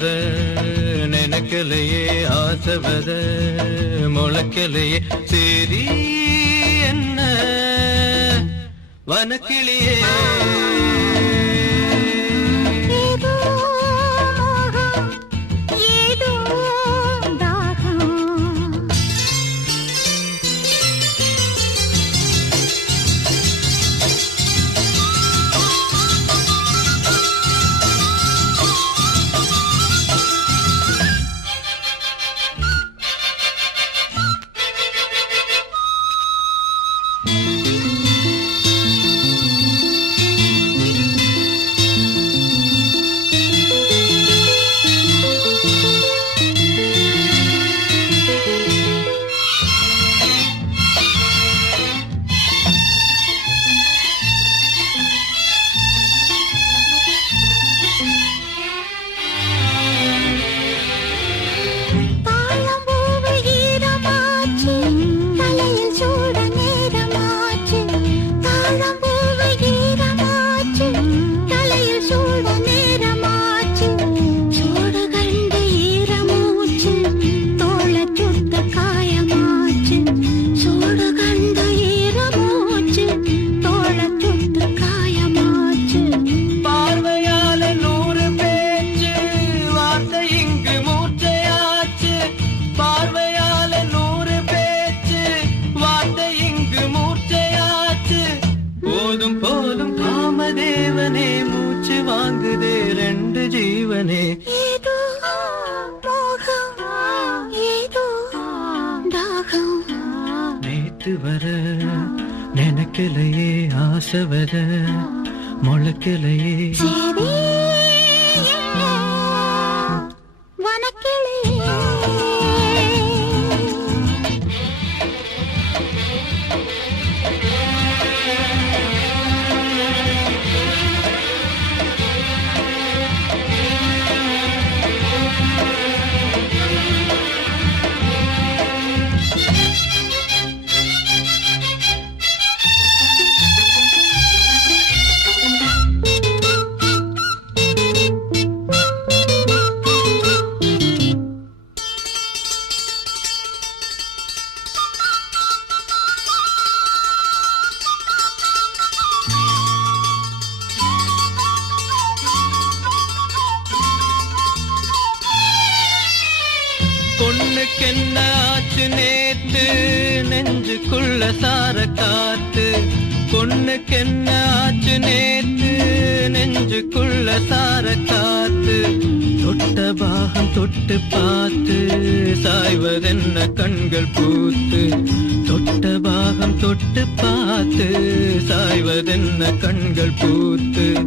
வர நினைக்கலையே ஆசை வர முளைக்கலையே. சரி என்ன? வனக்கிளியே. ஜீவனே ஏதோ மோகம் ஏதோ தாகம். நேத்து வர நினைக்கலையே ஆசை வர முளைக்கலையே. பொண்ணுக்கு என்ன ஆச்சு நேத்து? நெஞ்சுக்குள்ள சார காத்து. பொண்ணுக்கு என்ன ஆச்சு நேத்து? நெஞ்சுக்குள்ள சார காத்து. தொட்ட பாகம் தொட்டு பார்த்து. சாய்வதென்ன கண்கள் பூத்து. தொட்ட பாகம் தொட்டு பார்த்து. சாய்வதென்ன கண்கள் பூத்து.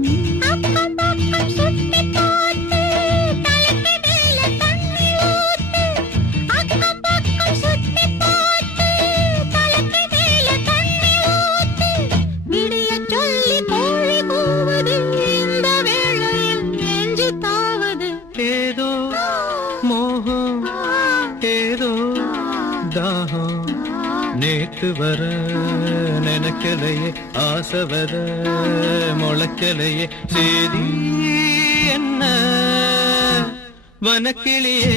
நேத்து வர நினைக்கலையே ஆசை வர முளைக்கலையே செய்தி என்ன வனக்கிளியே.